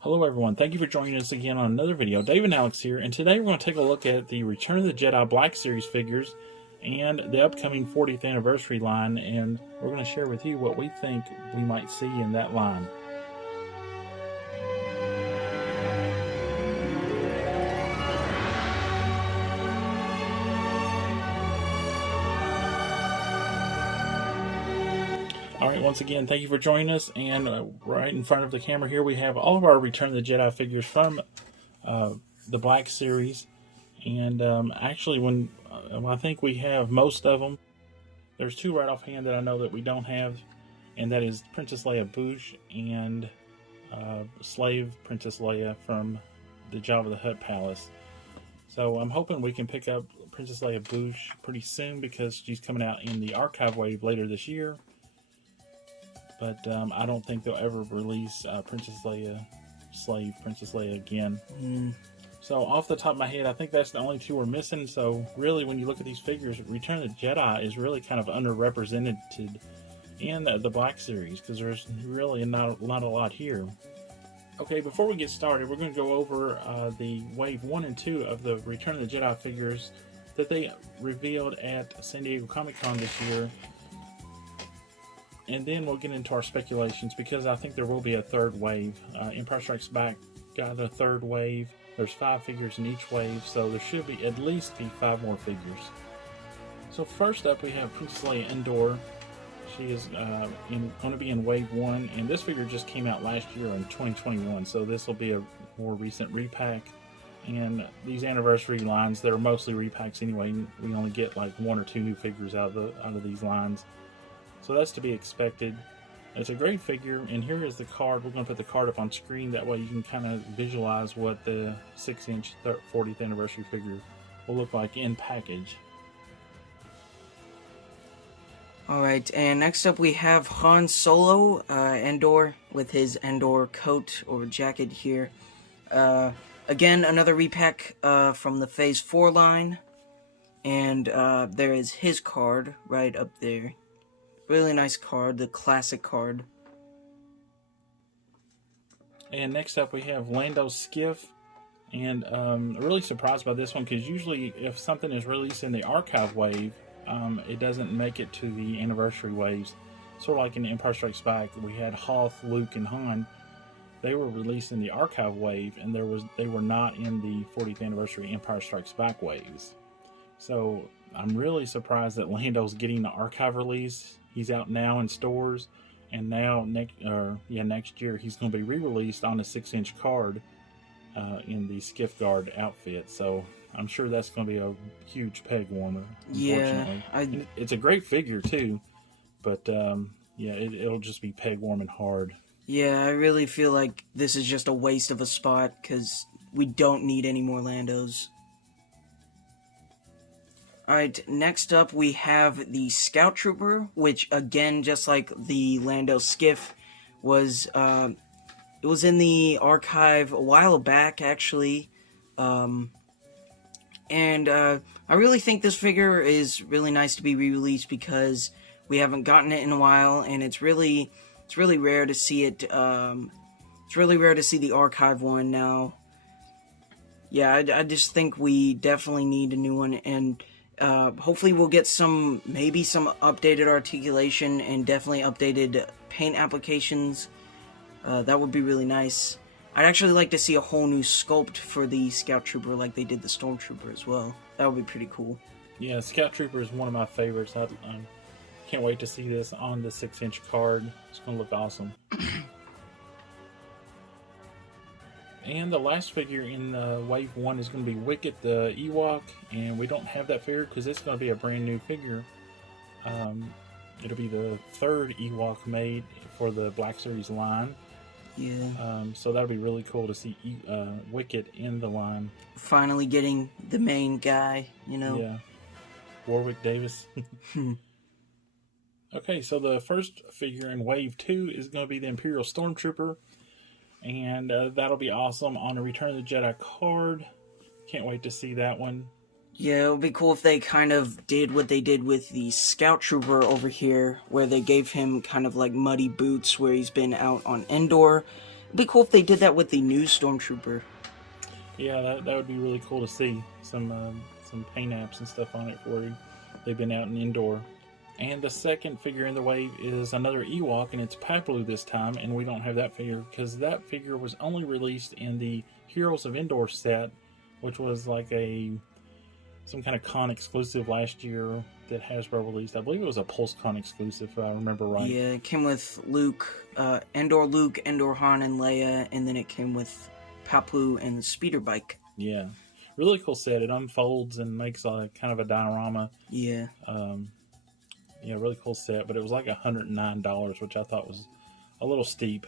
Hello everyone, thank you for joining us again on another video. Dave and Alex here, and today we're going to take a look at the Return of the Jedi Black Series figures and the upcoming 40th anniversary line, and we're going to share with you what we think we might see in that line. Alright, once again, thank you for joining us, and right in front of the camera here we have all of our Return of the Jedi figures from the Black Series. And actually, when I think we have most of them. There's two right offhand that I know that we don't have, and that is Princess Leia Boushh and Slave Princess Leia from the Jabba the Hutt Palace. So I'm hoping we can pick up Princess Leia Boushh pretty soon because she's coming out in the archive wave later this year. But I don't think they'll ever release Princess Leia, Slave Princess Leia again. So off the top of my head, I think that's the only two we're missing. So really, when you look at these figures, Return of the Jedi is really kind of underrepresented in the Black Series because there's really not a lot here. Okay, before we get started, we're going to go over the Wave 1 and 2 of the Return of the Jedi figures that they revealed at San Diego Comic-Con this year. And then we'll get into our speculations because I think there will be a third wave. Empire Strikes Back got a third wave. There's 5 figures in each wave, so there should be at least 5 more figures. So first up we have Princess Leia Endor. She is going to be in Wave 1, and this figure just came out last year in 2021, so this will be a more recent repack. And these anniversary lines, they're mostly repacks anyway. We only get like 1 or 2 new figures out of these lines. So that's to be expected. It's a great figure, and here is the card. We're going to put the card up on screen. That way you can kind of visualize what the 6-inch 40th anniversary figure will look like in package. Alright, and next up we have Han Solo, Endor, with his Endor coat or jacket here. Again, another repack from the Phase 4 line. And there is his card right up there. Really nice card, the classic card. And next up we have Lando's Skiff. And I'm really surprised by this one because usually if something is released in the archive wave, it doesn't make it to the anniversary waves. Sort of like in Empire Strikes Back, we had Hoth, Luke, and Han. They were released in the archive wave, and they were not in the 40th anniversary Empire Strikes Back waves. So I'm really surprised that Lando's getting the archive release. He's out now in stores, and now next year he's going to be re-released on a 6-inch card in the Skiff Guard outfit. So I'm sure that's going to be a huge peg warmer. Unfortunately, yeah, it's a great figure too, but yeah, it'll just be peg warming hard. Yeah, I really feel like this is just a waste of a spot because we don't need any more Landos. Alright, next up we have the Scout Trooper, which again, just like the Lando Skiff, was it was in the archive a while back actually. And I really think this figure is really nice to be re-released because we haven't gotten it in a while, and it's really rare to see it. It's really rare to see the archive one now. Yeah, I just think we definitely need a new one, and hopefully we'll get maybe some updated articulation and definitely updated paint applications. That would be really nice. I'd actually like to see a whole new sculpt for the Scout Trooper like they did the Stormtrooper as well. That would be pretty cool. Yeah, Scout Trooper is one of my favorites. I can't wait to see this on the 6-inch card. It's going to look awesome. And the last figure in Wave 1 is going to be Wicket the Ewok, and we don't have that figure because it's going to be a brand new figure. It'll be the 3rd Ewok made for the Black Series line. Yeah. So that'll be really cool to see Wicket in the line. Finally getting the main guy, you know. Yeah. Warwick Davis. Okay, so the first figure in Wave 2 is going to be the Imperial Stormtrooper. And that'll be awesome on a Return of the Jedi card. Can't wait to see that one. Yeah, it would be cool if they kind of did what they did with the Scout Trooper over here, where they gave him kind of like muddy boots where he's been out on Endor. It'd be cool if they did that with the new Stormtrooper. Yeah, that would be really cool to see some paint apps and stuff on it where they've been out in indoor. And the second figure in the wave is another Ewok, and it's Papalu this time, and we don't have that figure because that figure was only released in the Heroes of Endor set, which was like some kind of con exclusive last year that Hasbro released. I believe it was a PulseCon exclusive, if I remember right. Yeah, it came with Luke, Endor, Han, and Leia, and then it came with Papalu and the speeder bike. Yeah, really cool set. It unfolds and makes a kind of a diorama. Yeah. Yeah, really cool set, but it was like $109, which I thought was a little steep.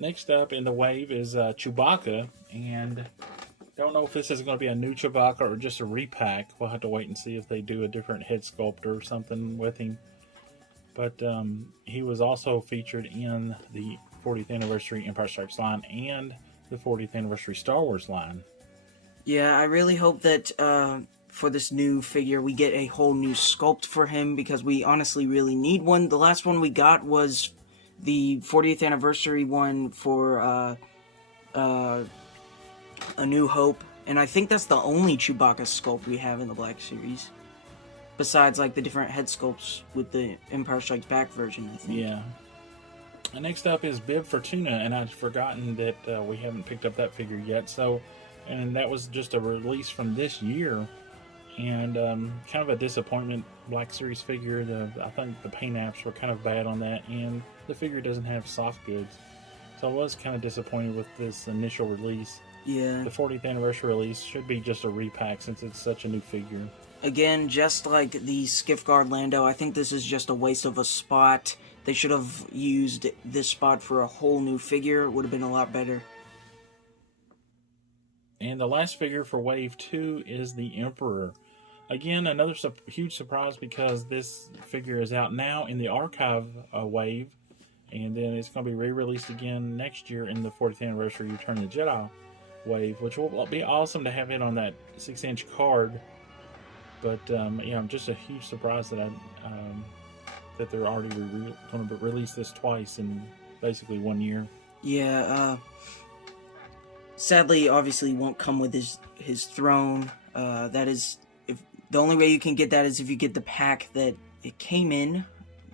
Next up in the wave is Chewbacca, and don't know if this is going to be a new Chewbacca or just a repack. We'll have to wait and see if they do a different head sculpt or something with him. But he was also featured in the 40th anniversary Empire Strikes line and the 40th anniversary Star Wars line. Yeah, I really hope that for this new figure we get a whole new sculpt for him, because we honestly really need one. The last one we got was the 40th anniversary one for A New Hope, and I think that's the only Chewbacca sculpt we have in the Black Series, besides like the different head sculpts with the Empire Strikes Back version, I think. Yeah. And next up is Bib Fortuna, and I'd forgotten that we haven't picked up that figure yet. And that was just a release from this year, and kind of a disappointment Black Series figure. I think the paint apps were kind of bad on that, and the figure doesn't have soft goods, so I was kind of disappointed with this initial release. Yeah. The 40th anniversary release should be just a repack since it's such a new figure. Again, just like the Skiff-Guard Lando, I think this is just a waste of a spot. They should have used this spot for a whole new figure. It would have been a lot better. And the last figure for Wave 2 is the Emperor. Again, another huge surprise because this figure is out now in the Archive wave, and then it's going to be re-released again next year in the 40th anniversary Return of the Jedi wave, which will be awesome to have it on that 6-inch card. But yeah, I'm just a huge surprise that that they're already going to release this twice in basically 1 year. Yeah. Sadly, obviously, won't come with his throne. That is, if the only way you can get that is if you get the pack that it came in,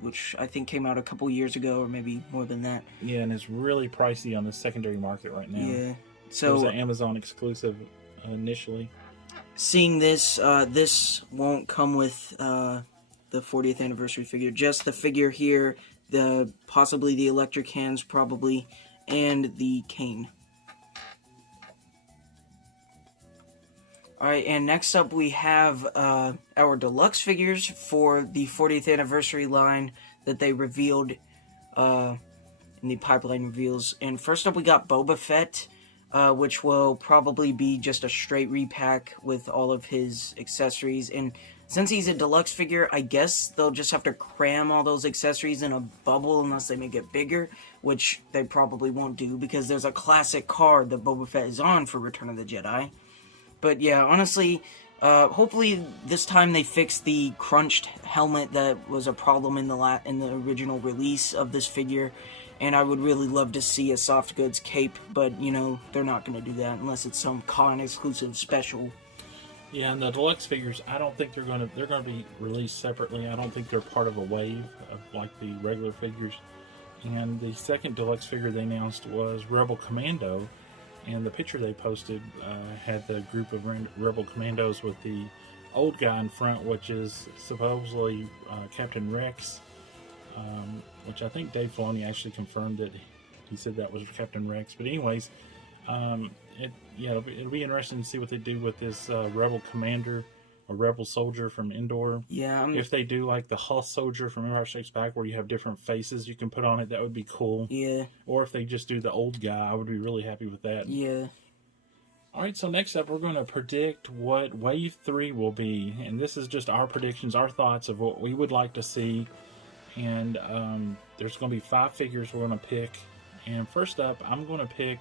which I think came out a couple years ago, or maybe more than that. Yeah, and it's really pricey on the secondary market right now. Yeah. So it was an Amazon exclusive initially. Seeing this, this won't come with the 40th anniversary figure. Just the figure here, possibly the electric hands, probably, and the cane. Alright, and next up we have our deluxe figures for the 40th anniversary line that they revealed in the pipeline reveals. And first up we got Boba Fett, which will probably be just a straight repack with all of his accessories. And since he's a deluxe figure, I guess they'll just have to cram all those accessories in a bubble unless they make it bigger, which they probably won't do because there's a classic card that Boba Fett is on for Return of the Jedi. But yeah, honestly, hopefully this time they fix the crunched helmet that was a problem in the original release of this figure. And I would really love to see a soft goods cape, but you know they're not going to do that unless it's some con exclusive special. Yeah, and the deluxe figures, I don't think they're going to be released separately. I don't think they're part of a wave of like the regular figures. And the second deluxe figure they announced was Rebel Commando. And the picture they posted had the group of Rebel Commandos with the old guy in front, which is supposedly Captain Rex, which I think Dave Filoni actually confirmed that he said that was Captain Rex. But anyways, it'll be interesting to see what they do with this Rebel Commander or Rebel Soldier from Endor. Yeah. If they do like the Huss Soldier from Empire Strikes Back, where you have different faces you can put on it, that would be cool. Yeah. Or if they just do the old guy, I would be really happy with that. Yeah. Alright, so next up we're going to predict what Wave 3 will be. And this is just our predictions, our thoughts of what we would like to see. And there's going to be 5 figures we're going to pick. And first up, I'm going to pick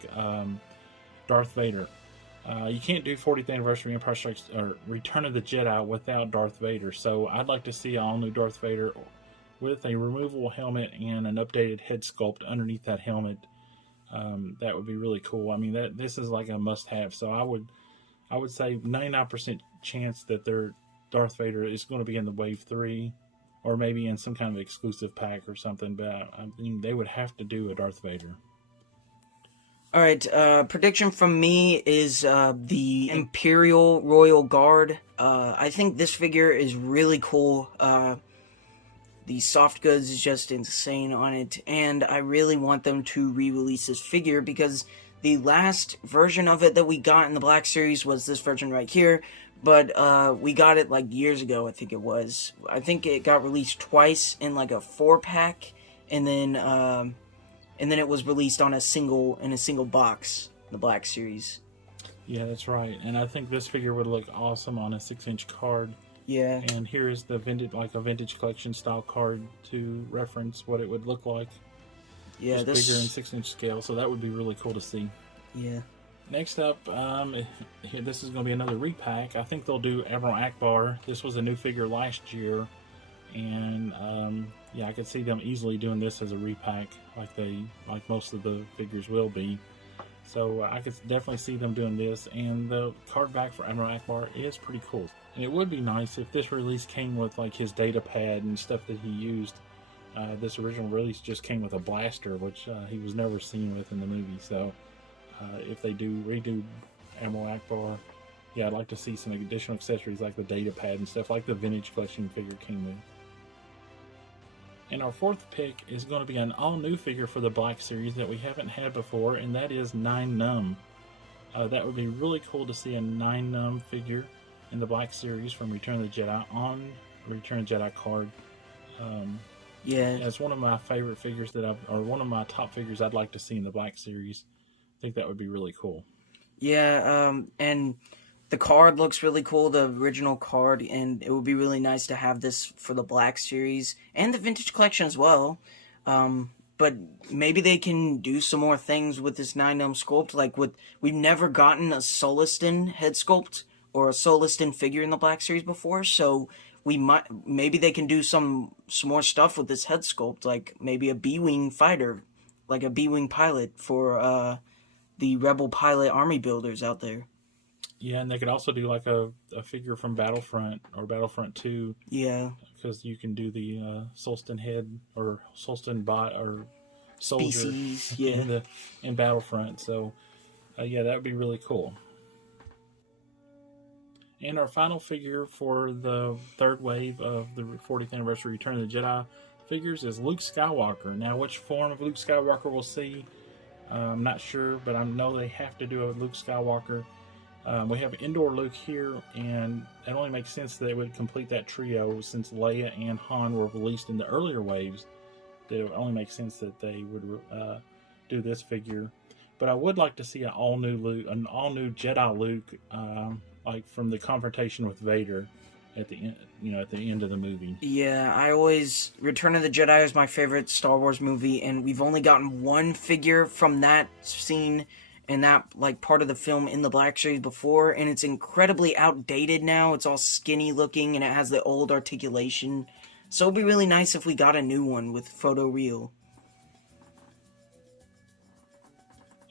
Darth Vader. You can't do 40th anniversary Empire Strikes or Return of the Jedi without Darth Vader. So I'd like to see an all-new Darth Vader with a removable helmet and an updated head sculpt underneath that helmet. That would be really cool. I mean, this is like a must-have. So I would say 99% chance that their Darth Vader is going to be in the Wave 3, or maybe in some kind of exclusive pack or something. But I mean, they would have to do a Darth Vader. All right, prediction from me is the Imperial Royal Guard. I think this figure is really cool. The soft goods is just insane on it, and I really want them to re-release this figure because the last version of it that we got in the Black Series was this version right here, but we got it like years ago, I think it was. I think it got released twice in like a 4-pack, and then it was released on a single box, the Black Series. Yeah, that's right. And I think this figure would look awesome on a 6-inch card. Yeah. And here's the vintage collection style card to reference what it would look like. Yeah, just bigger in 6-inch scale. So that would be really cool to see. Yeah. Next up, this is going to be another repack. I think they'll do Admiral Akbar. This was a new figure last year, and yeah, I could see them easily doing this as a repack, like most of the figures will be. So I could definitely see them doing this, and the card back for Admiral Akbar is pretty cool. And it would be nice if this release came with like his data pad and stuff that he used. This original release just came with a blaster, which he was never seen with in the movie. So if they do redo Admiral Akbar, yeah, I'd like to see some additional accessories like the data pad and stuff like the vintage collection figure came with. And our fourth pick is going to be an all-new figure for the Black Series that we haven't had before, and that is 9-Num. That would be really cool to see a 9-Num figure in the Black Series from Return of the Jedi on Return of the Jedi card. Yeah, it's one of my favorite figures or one of my top figures I'd like to see in the Black Series. I think that would be really cool. Yeah, and the card looks really cool, the original card, and it would be really nice to have this for the Black Series and the Vintage Collection as well. But maybe they can do some more things with this 9-Num sculpt. We've never gotten a Soliston head sculpt or a Soliston figure in the Black Series before, so maybe they can do some more stuff with this head sculpt, like maybe a B-Wing fighter, like a B-Wing pilot for the Rebel pilot army builders out there. Yeah, and they could also do like a figure from Battlefront or Battlefront 2. Yeah. Because you can do the Solston head or Solston bot or soldier species, yeah. in Battlefront. So, yeah, that would be really cool. And our final figure for the third wave of the 40th anniversary Return of the Jedi figures is Luke Skywalker. Now, which form of Luke Skywalker we'll see, I'm not sure, but I know they have to do a Luke Skywalker. We have Indoor Luke here, and it only makes sense that it would complete that trio since Leia and Han were released in the earlier waves. It would only make sense that they would do this figure. But I would like to see an all-new Jedi Luke, like from the confrontation with Vader at the end, at the end of the movie. Yeah, Return of the Jedi is my favorite Star Wars movie, and we've only gotten one figure from that scene and that part of the film in the Black Series before, and it's incredibly outdated now. It's all skinny looking and it has the old articulation. So it'd be really nice if we got a new one with photoreal.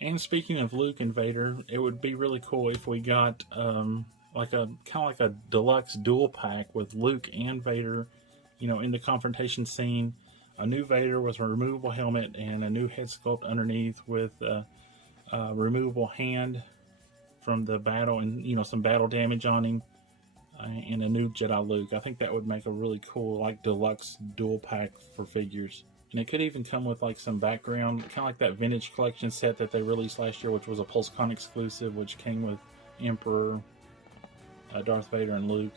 And speaking of Luke and Vader, it would be really cool if we got like a deluxe dual pack with Luke and Vader, in the confrontation scene. A new Vader with a removable helmet and a new head sculpt underneath with removable hand from the battle and some battle damage on him, and a new Jedi Luke. I think that would make a really cool deluxe dual pack for figures. And it could even come with some background, kind of like that vintage collection set that they released last year, which was a PulseCon exclusive, which came with Emperor, Darth Vader, and Luke.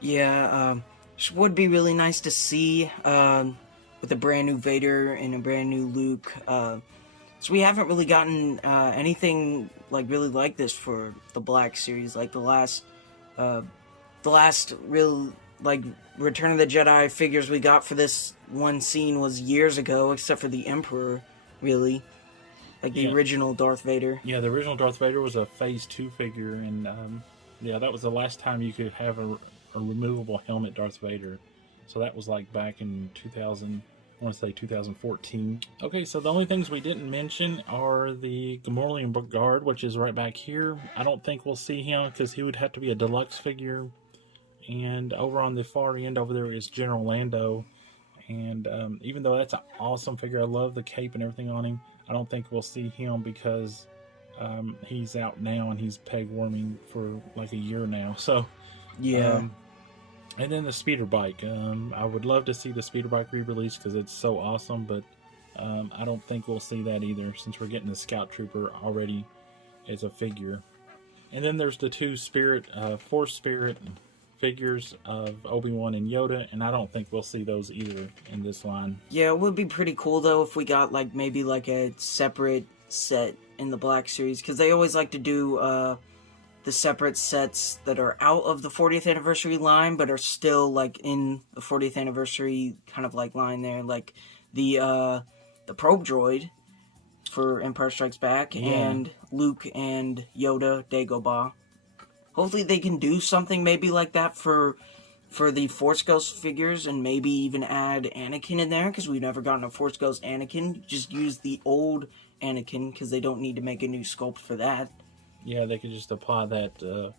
Yeah, which would be really nice to see with a brand new Vader and a brand new Luke. So we haven't really gotten anything really like this for the Black Series. The last real Return of the Jedi figures we got for this one scene was years ago, except for the Emperor, really. The original Darth Vader. Yeah, the original Darth Vader was a Phase 2 figure, and that was the last time you could have a removable helmet Darth Vader. So that was back in 2000, I want to say 2014. Okay, so the only things we didn't mention are the Gamorrean Guard, which is right back here. I don't think we'll see him because he would have to be a deluxe figure. And over on the far end over there is General Lando. And even though that's an awesome figure, I love the cape and everything on him, I don't think we'll see him because he's out now and he's peg warming for like a year now. So Yeah. And then the speeder bike. I would love to see the speeder bike re-released because it's so awesome, but I don't think we'll see that either since we're getting the Scout Trooper already as a figure. And then there's the two Force Spirit figures of Obi-Wan and Yoda, and I don't think we'll see those either in this line. Yeah, it would be pretty cool though if we got like maybe like a separate set in the Black Series, because they always like to do the separate sets that are out of the 40th anniversary line but are still like in the 40th anniversary kind of like line there, like the probe droid for Empire Strikes Back, and Luke and Yoda Dagobah. Hopefully they can do something maybe like that for the Force Ghost figures, and maybe even add Anakin in there, because we've never gotten a Force Ghost Anakin. Just use the old Anakin, because they don't need to make a new sculpt for that. Yeah, they could just apply that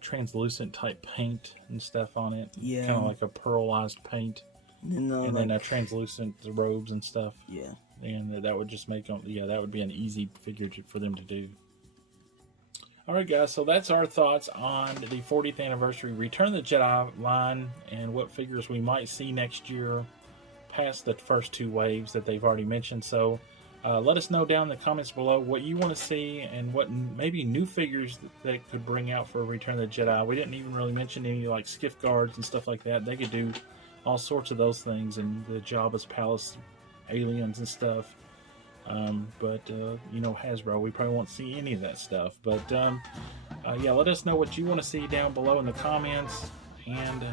translucent type paint and stuff on it. Yeah. Kind of like a pearlized paint. And then translucent robes and stuff. Yeah. And that would just make them, that would be an easy figure for them to do. Alright guys, so that's our thoughts on the 40th anniversary Return of the Jedi line and what figures we might see next year past the first two waves that they've already mentioned. So let us know down in the comments below what you want to see and what maybe new figures that could bring out for Return of the Jedi. We didn't even really mention any like skiff guards and stuff like that. They could do all sorts of those things, and the Jabba's palace aliens and stuff. But Hasbro, we probably won't see any of that stuff. But let us know what you want to see down below in the comments, and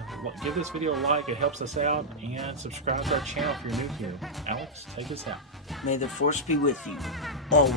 give this video a like. It helps us out, and subscribe to our channel if you're new here. Alex, take us out. May the Force be with you always.